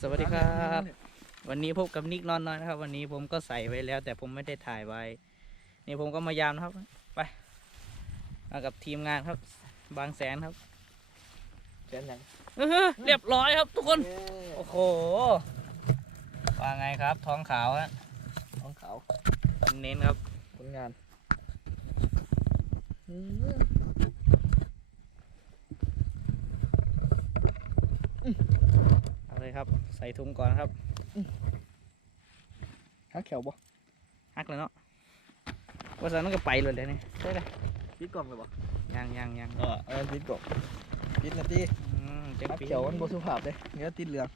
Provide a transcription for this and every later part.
สวัสดีครับ วันนี้พบกับนิกนอนน้อยนะครับ วันนี้ผมก็ใส่ไว้แล้ว แต่ผมไม่ได้ถ่ายไว้ นี่ผมก็มายามนะครับ ไปมากับทีมงานครับ บางแสนครับแกนยังอื้อหือเรียบร้อยครับทุกคนโอ้โอ้โหว่าไงครับ ท้องขาวฮะของเขาเน้นครับผลงานอืม เอาเลยครับ ใส่ถุงก่อนครับหักแขวบ่ฮักเลยเนาะว่าสันมันก็ไปเลยเดี๋ยวนี้ใช่เลยปิดกล่องเลยบ่ยังยังยังเออเออปิดกล่องปิดนาทีอืมจังหักปีแขวมันบ่สุภาพเลยเนื้อติดเหลือง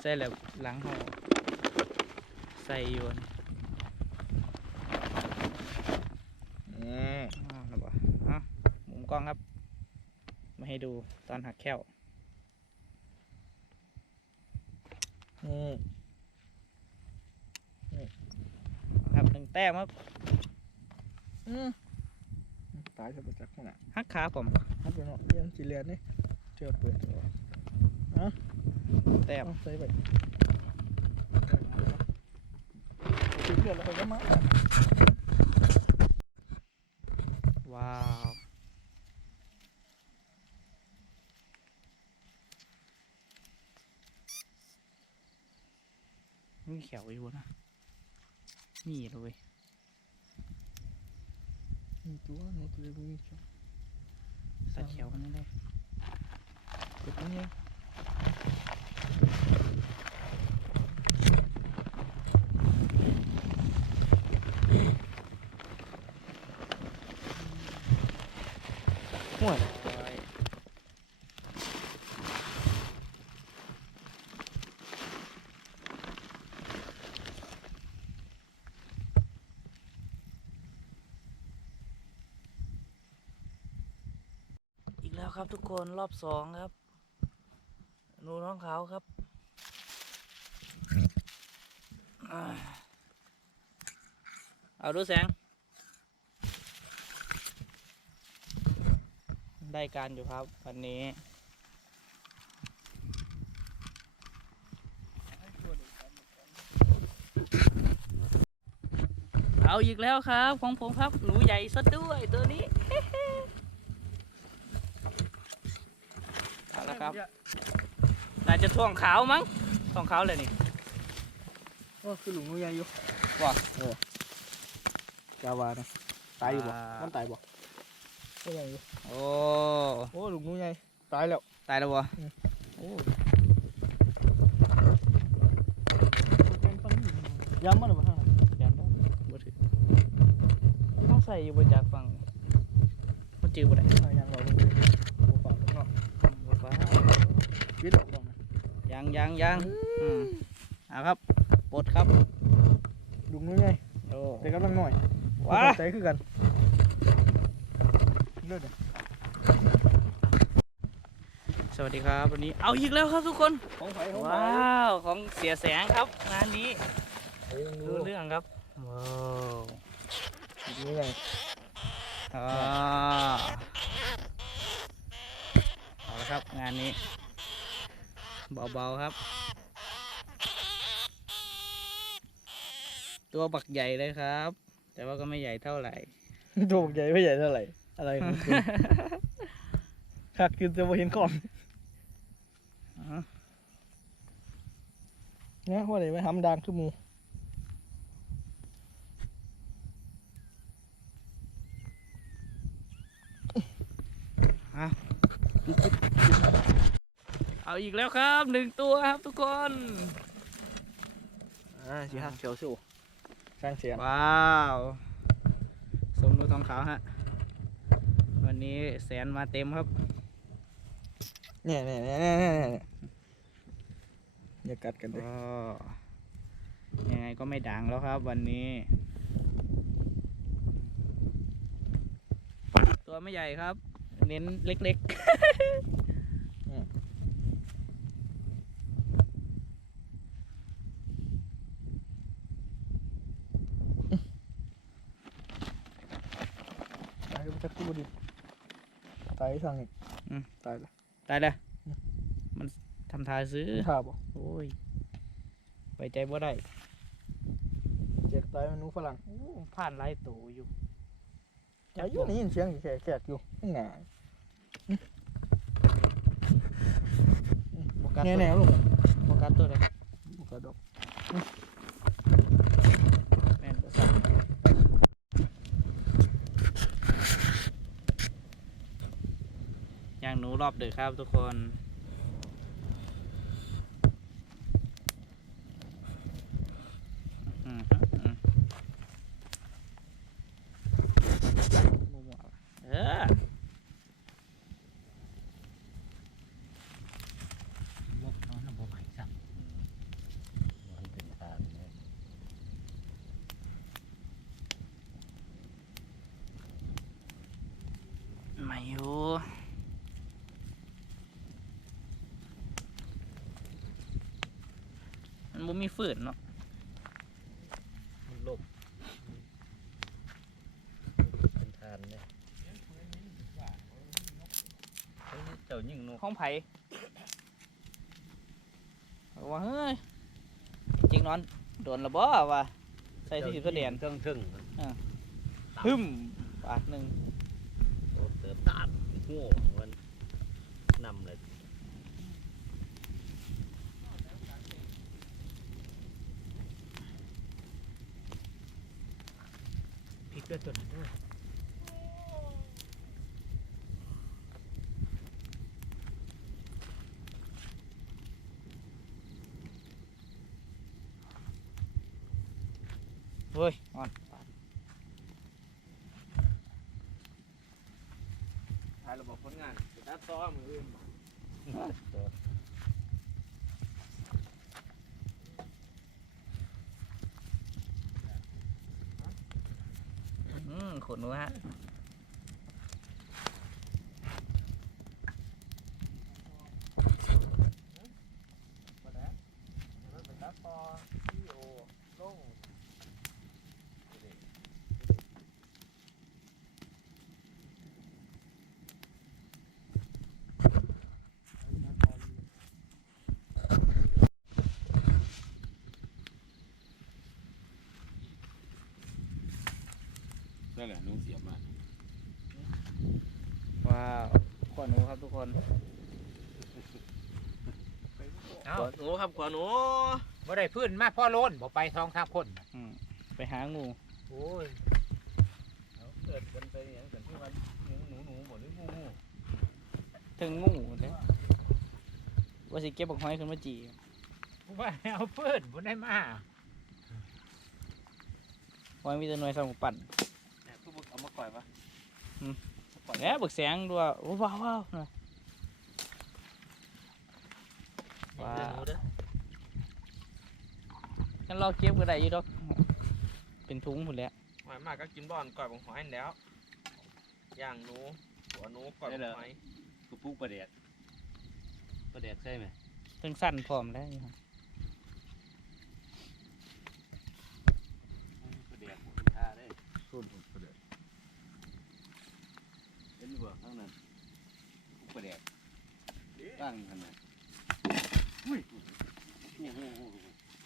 ใส่แล้วหลังห่อใส่โยนอืมอ้าวนะบ่อะหมุมกล้องครับ มาให้ดูตอนหักแค้ว อืมครับหนึ่งแต้มครับอืมตายซะบ่จักขนาดหักขาผมหักไปเนาะเลี้ยงสิเลียนนี่เจอเปิดตัวแต้มเอาใส่ไปถึงเดือนแล้วเขาก็มา ว้าว มีแขวอยู่นะมีเลยมีตัวหนูตัวเล็กมีตัวตัดแขวกันนั่นเลยเก็บนี่ห่วย อีกแล้ว ครับทุกคนรอบสองครับหนูน้องขาวครับเอาดูแสง ได้การอยู่ครับ วันนี้เอาอีกแล้วครับ ของผมครับ หนูใหญ่ซะด้วยตัวนี้ เอาละ ครับน่าจะท่วงขาวมั้งท่วงขาวเลยนี่โอ้คือหลุมงูใหญ่อยู่ว่ะเออกาวานะตายอยู่บ่อ่ามัมันตายบ่งูใหญ่อยู่โอ้โอ้หลุมงูใหญ่ตายแล้วตายแล้วบ่อืมโอ้ย้ำมันหรือเปล่ายันได้บ่ถือต้องใส่อยู่บนจากฝั่งมันจืดบ่ได้ทางยังเราเป็นโอ้ฝั่งเนาะ บ่ฟ้าวิดออกก่อนนะยังยังยังอืมเอาครับปลดครับหลุมงูใหญ่โอ้แต่กำลังหน่อยว้าใจคือกันเลือดสวัสดีครับวันนี้เอาอีกแล้วครับทุกคน ของไผ่ของว้าวของเสียแสงครับงานนี้ดูรู้เรื่องครับว้าวงูใหญ่อ่าเอาละ ครับ งานนี้ เบาๆครับ ตัวบักใหญ่เลยครับ แต่ว่าก็ไม่ใหญ่เท่าไหร่ตัวใหญ่ไม่ใหญ่เท่าไหร่ อะไรของคุณคักคือจะมาเห็นก่อนอ๋อเนี่ยว่าไหนไปทำดังขึ้นมู เอาอีกแล้วครับหนึ่งตัวครับทุกคนอ่าสิฮักเขียวสู้สร้างเสียงว้าวสมนูทองขาวฮะวันนี้แสนมาเต็มครับเนี่ยเนี่ยเนี่ยเนี่ยเนี่ยเนี่ยอย่ากัดกันเลยก็ยังไงก็ไม่ดังแล้วครับ วันนี้ ตัวไม่ใหญ่ครับ เน้นเล็กๆ ตายไปสักครู่ ดิตายทางนี้อืมตายแล้วตายเลยอืมมันทำทาซื้อ ท่าบ่โอ้ยไว้ใจบ่ได้เจ็กตายมันหนูฝรั่งโอ้ผ่านหลายตัวอยู่อายุนี่ยินเสียงแขกแขกอยู่ข้างหน้าบกัดแน่ตัวแน่ๆลูกบกัดตัวเลยบ่กระดก แม่นบ่สั่นย่างหนู รอบเดือครับทุกคนเอหืออื้อมั่วๆว่ะเออมกน้อยน้ำบ่ใหม่ซ้ำมันเป็นทาเนี่ยไม่อยู่มันบ่มี ฝืนเนาะมันลบเป็นทานเนี่ยเฮ้ยเจ้ายิ่งนกห้องไผ่บอกว่าเฮ้ยจริงนอนโดนระบ่ว่ะใส่ที่สิบก็เดียนเทิงเทิงฮึมปากหนึ่งโตเติบตาดหัวมันนำเลย พริกด้วยตัวนั้นด้วยเฮ้ยอ่อนถ่ายระบบผลงานตัดต่อมืออื่น ตัวอืมขนวะ บ่ได้มันเป็นตัดต่อวิดีโอลง นั่นแหละนุ่งเสียบมาว้าวขวหนูครับทุกคนเอ้าหนูครับขวาหนูบ่ได้พื้นมาพ่อโลนบ่ไปสองสามคนอืมไปหางูโอ้ยเกิดกันไปอย่างกันที่มันหนูหนูหนูหมดหรืองูงูถึงงูเลยว่าสิเก็บบักหอยขึ้นมาจีกูว่าเอาพื้นบ่ได้มาหอยมีแต่หน่วยสมองปั่นผู้บุก เอามาก่อยปะแหน่บึกแสงด้วยว้าวว้าวหน่อยว้าวหนูเด้องั้นเราเก็บก็ได้อยู่ดอก เป็นทุงหมดแล้ว หอยมากก็กินบอนก่อยของหอยแล้วย่างหนูหัวหนูก่อยของหอยกระปุกประเดียดประเดียดใช่ไหมถึงสั้นพร้อมแล้วนี่ครับประเดียดเป็นท่าได้ ส่วนประเดียดเห็ นบ่ข้างนั้นปุกประเดียดตั้งขนาดอุ้ยโอ้โห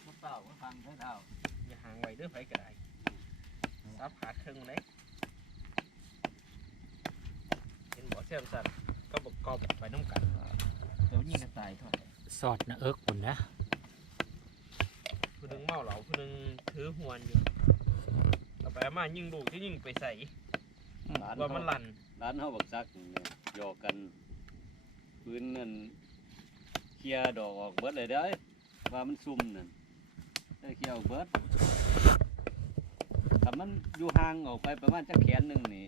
มะเต่ามะฟังใช้เท้าอย่าห่างไว้เด้อไผก็ได้ซับขาดครึ่งเลยเห็นบ่เสียมสั่นก็บกกอบไปน้ำกันเดี๋ยวยิงกระต่ายเถอะสอดนะเอิกพุ่นนะผู้หนึงเมาเหล้าผู้หนึงถือหวนอยู่เอาไปเอามายิงลูกที่ยิงไปใส่อืมร้าน ว่ามันเขาลั่นร้านเขาบักซักนี่เนี่ยหยอกกันพื้นนั่นเคลียร์ดอกออกเบิดเลยเด้อว่ามันซุ่มนั่นได้เคลียร์ออกเบิดถ้ามันอยู่ห่างออกไปประมาณจักแขนหนึ่งนี่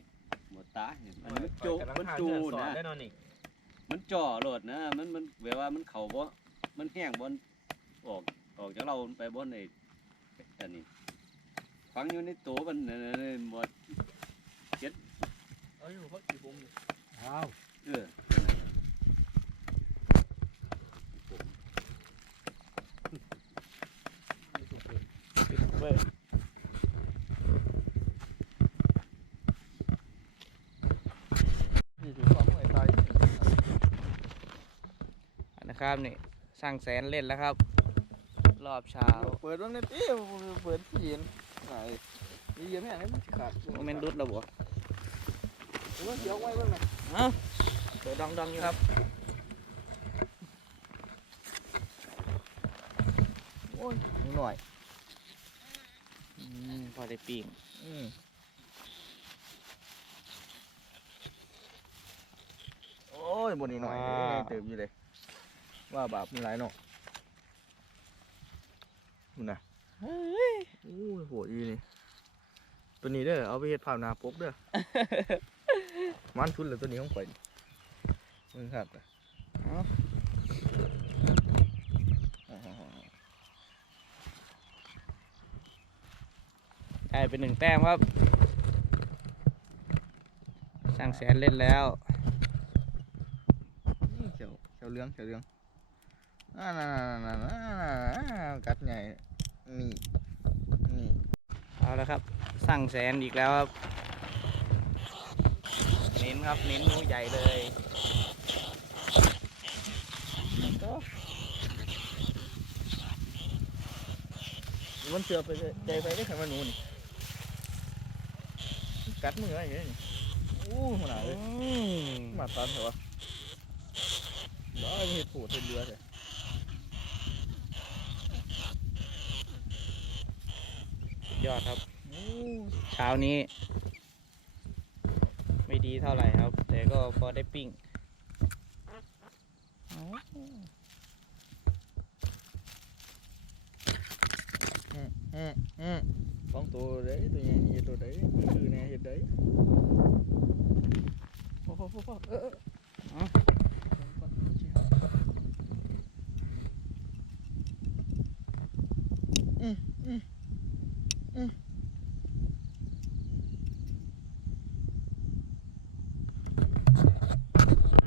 หมดตาเห็นมันมันจูข้อยกำลังมันหาจูเสื้อสอดนะได้นอนอีกมันจ่อโหลดนะมันมันแบบว่ามันเข่าบ่มันแห้งบนออกออกจากเราไปบนไอ้อันนี้ฟังอยู่ในตัวมันนั่นนั่น นั่นบ่เอ้ยอยู่พักกี่ปุ่มอยู่เอาเออปิดเว้ยนะครับนี่สร้างแสนเล่นแล้วครับ รอบเช้า เปิดบ้างนะเอ้ยเปิดที่เย็นไหนนี่เย็นแม่งนี่มันขาดโมเมนต์รุดแล้วบ่ผมว่า เสียวไว้บ้างนะเอ้าเปิดดองดองๆอยู่ครับโอ้ยนิดหน่อยอืมพอได้ปิ้งอืมโอ้ยบนนี้หน่อยเอ้ยเติมอยู่เลยว่าบาปมันหลายเนาะมันนะโอ้ยโหดอีนี่ตัวนี้เด้อเอาไปเฮ็ดภาพหนาปกเด้อ มันชุดเลยตัวนี้ของข่อยนี่มึงครับเอาเอาเอาเอาได้เป็นหนึ่งแต้มครับ สร้างแสนเล่นแล้วนี่เขียวเขียวเหลืองเขียวเหลืองอ่าน่าน่าน่าน่าน่ากัดใหญ่ นี่ นี่ เอาแล้วครับ สร้างแสนอีกแล้วครับเน้น ครับ เน้นหนูใหญ่เลยมันเสือไปเลยใจไปได้ขันมาหนูนี่กัดมืออะไรอย่างเงี้ยนี่อู้หัวหน้าเลยอืมมาตันเหรอวะบ้าไม่เห็นผูดเป็นเรือเลยยอดครับอู้เช้านี้ ไม่ดีเท่าไหร่ครับ แต่ก็พอได้ปิ้งอืมอืมสองตัวเด้ตัวใหญ่ตัวเด้คือแน่เห็ดเด้พ่อพ่อพ่อพ่อเออ